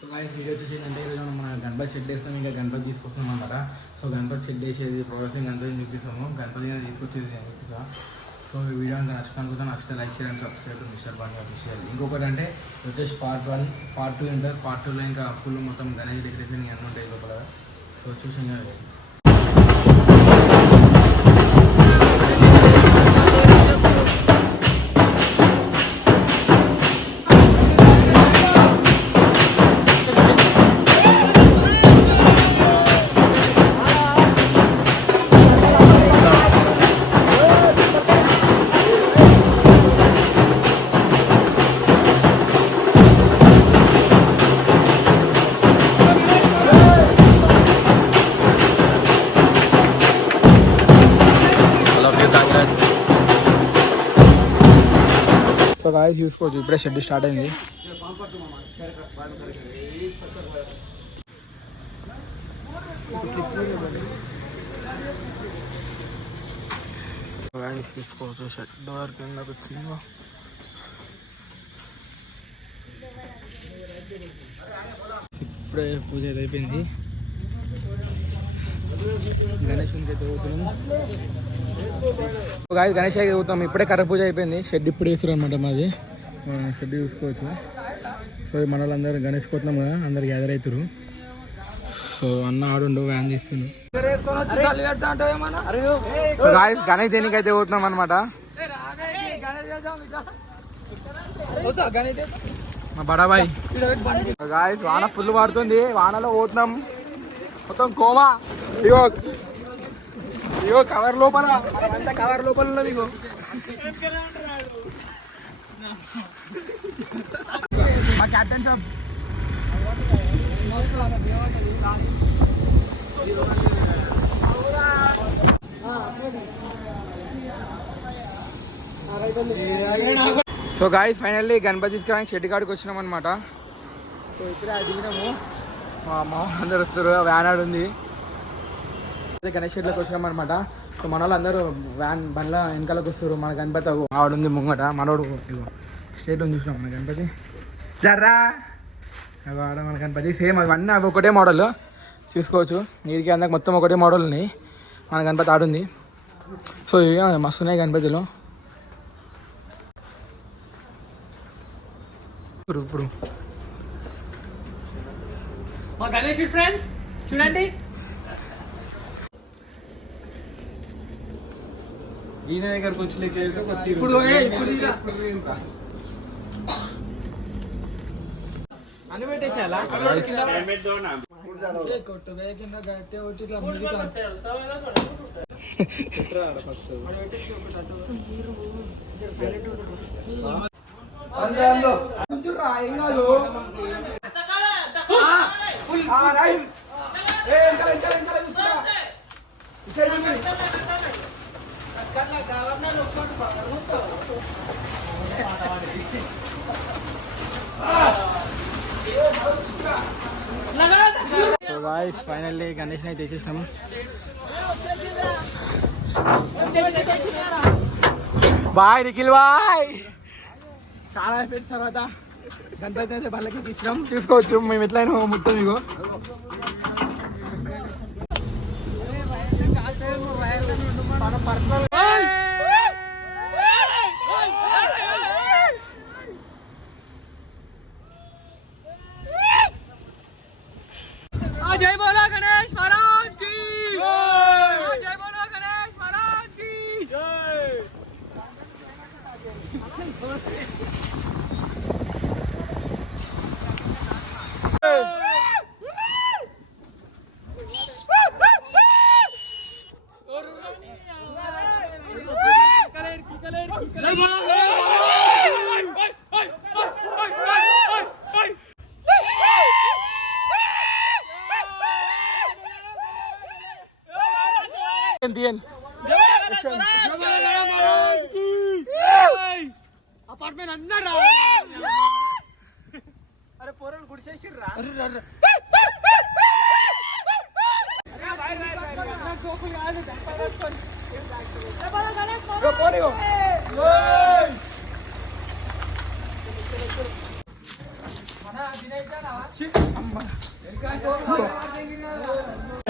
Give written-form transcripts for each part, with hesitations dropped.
So guys video వచ్చేసి అంటే ఈరోజు మన గణపతి షెడ్ వేస్తాం, ఇంకా గణపతి తీసుకొస్తున్నాం అన్నమాట. సో గణపతి షెడ్ వేసేది ప్రాసెసింగ్ గణపతి చూపిస్తాము, గణపతి తీసుకొచ్చేది చూపిస్తా. సో ఈ వీడియో అంతా నచ్చితే నచ్చితే లైక్ చేయండి, సబ్స్క్రైబ్ మిస్టర్ బండి అఫీషియల్. ఇంకొకటి అంటే వచ్చేసి పార్ట్ 1 పార్ట్ 2 ఉంటారు. పార్ట్ 2లో ఇంకా ఫుల్ మొత్తం గణేష్ డెకరేషన్ ఇవన్నీ ఉంటాయి లోపల. సో చూసి సో గాయస్ చూసుకోవచ్చు, ఇప్పుడే షెడ్ స్టార్ట్ అయింది. చూసుకోవచ్చు షెడ్ వరకు కిందకు వచ్చింది. ఇప్పుడే పూజ అయిపోయింది, గణేషునికి అయితే పోతున్నాము. గణేష్ అయితే పోతాం. ఇప్పుడే కర్ర పూజ అయిపోయింది, షెడ్ ఇప్పుడు వేస్తారు అనమాట. మాది షెడ్ చూసుకోవచ్చు. సో మన వాళ్ళందరూ గణేష్ పోతున్నాం కదా, అందరు గ్యాదర్ అవుతారు. సో అన్న ఆడుండు వ్యాన్ తీస్తుంది. గణేష్ దేనికి అయితే పోతున్నాం అనమాట. మా బడాబాయ్ గాయస్ వాన ఫుల్ పడుతుంది, వానలో పోతున్నాం మొత్తం కోమా. ఇగో ఇగో కవర్ లోపల, మనమంతా కవర్ లోపల ఉన్నాం. ఇగో మా క్యాప్టెన్ సాబ్ సో గాయస్ ఫైనల్లీ గణపతి తీసుకురానికి షెడ్ కాడికి వచ్చినాం అనమాట. సో ఇప్పుడే దిగినాము, మా అమ్మ అందరు వస్తారు, వ్యాన్ ఆడు ఉంది. అదే గణేష్ షెడ్లోకి వచ్చినాం అనమాట. సో మన వాళ్ళు అందరూ వ్యాన్ బండ్ల వెనకాలకు వస్తారు. మన గణపతి ఆడుంది ముంగట, మనోడు ఇగో స్టేట్లో చూసినాం మన గణపతి. జర్రా ఆడ మన గణపతి సేమ్ అవన్నీ అవి ఒకటే మోడల్ చూసుకోవచ్చు. నీటికి అందరికి మొత్తం ఒకటే మోడల్ ఉన్నాయి. మన గణపతి ఆడుంది. సో ఇవి మస్తు ఉన్నాయి గణపతిలో. ఇప్పుడు మా గణేష్ ఫ్రెండ్స్ చూడండి, ఈయన దగ్గరకు వచ్చి ఇప్పుడు అని పెట్టేసేయాలా ఫైనల్లీ గణేష్ అయితే తెచ్చేసాము. Bye Nikhil bye. చాలా ఎఫెక్ట్స్ తర్వాత గణపతి అయితే బళ్ళకి తెచ్చినాం. చూసుకోవచ్చు మేము ఎట్లయినా మొత్తం. ఇగో పర్సనల్ జై బోలో గణేష్ మహారాజ్ की जय बोलो गणेश महाराज की जय. అపార్ట్మెంట్ అందరూ అరే పోరలు గుడిసేసిర్రా.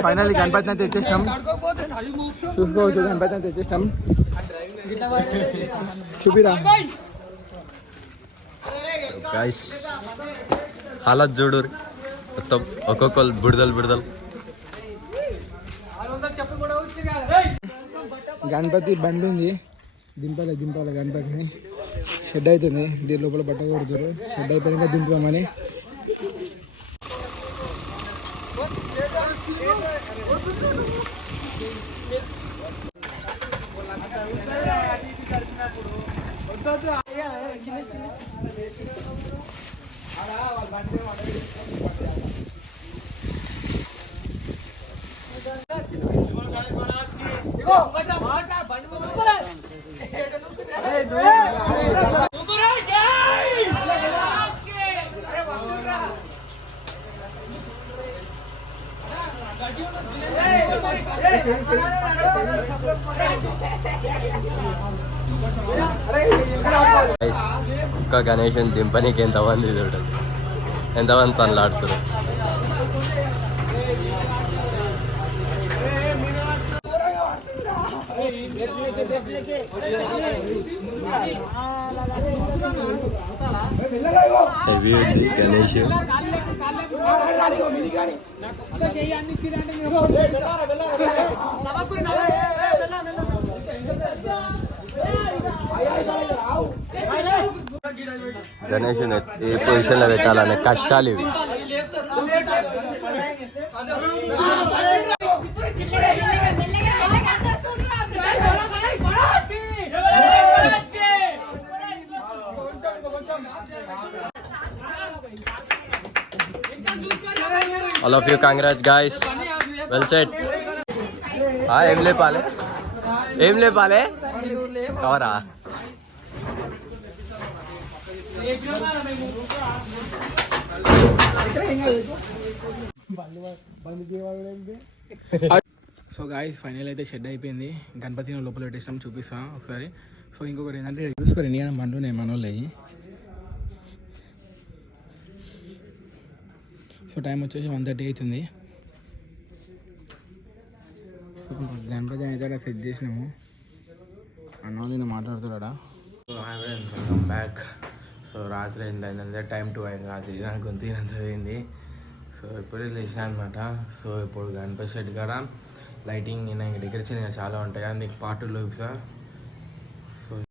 ఫైనల్లీ గణపతిని అయితే తెచ్చేసినాం. చూసుకోవచ్చు గణపతిని అయితే తెచ్చేసినాం. చూపిరా గైస్, హాలత్ చూడు మొత్తం ఒక్కొక్కరు బుడదలు. గణపతి బండి ఉంది, దింపాలి గణపతిని. షెడ్ అవుతుంది, దీని లోపల బట్ట కొడుతారు. షెడ్ అయిపోయినాక దింపామని. ఒక్క గణేషన్ దింపనీకి ఎంతమంది చూడండి, ఎంతమంది పనులాడుతారు. హెవీ ఉంది గణేష్. గణేష్ ఏ పొజిషన్ లో పెట్టాలనే కష్టాలు ఇవి. All of you, congrats guys. Well said. ఏం లేపాలే కవరా. సో గాయ్స్, ఫైనల్ అయితే షెడ్ అయిపోయింది. గణపతిని లోపల పెట్టేసినాం, చూపిస్తాం ఒకసారి. సో ఇంకొకటి ఏంటంటే చూసుకోరు ఎన్ని బండ్లు ఉన్నాయి మన వాళ్ళవి. సో టైం వచ్చేసి 1:30 అవుతుంది. గణపతి అయితే అలా సెట్ చేసినాము. అన్న వాళ్ళు మాట్లాడుతున్నాడా. So welcome back. సో రాత్రి అయిందంటే టైం 2 అయింది. రాత్రి నాకు గొంతినంత పోయింది. సో ఇప్పుడే లేచిన అనమాట. సో ఇప్పుడు గణపతి షెడ్ కాడ లైటింగ్ నేను ఇంకా డెకరేషన్ చాలా ఉంటాయి, అందుకు పార్ట్ 2లో చూపిస్తా.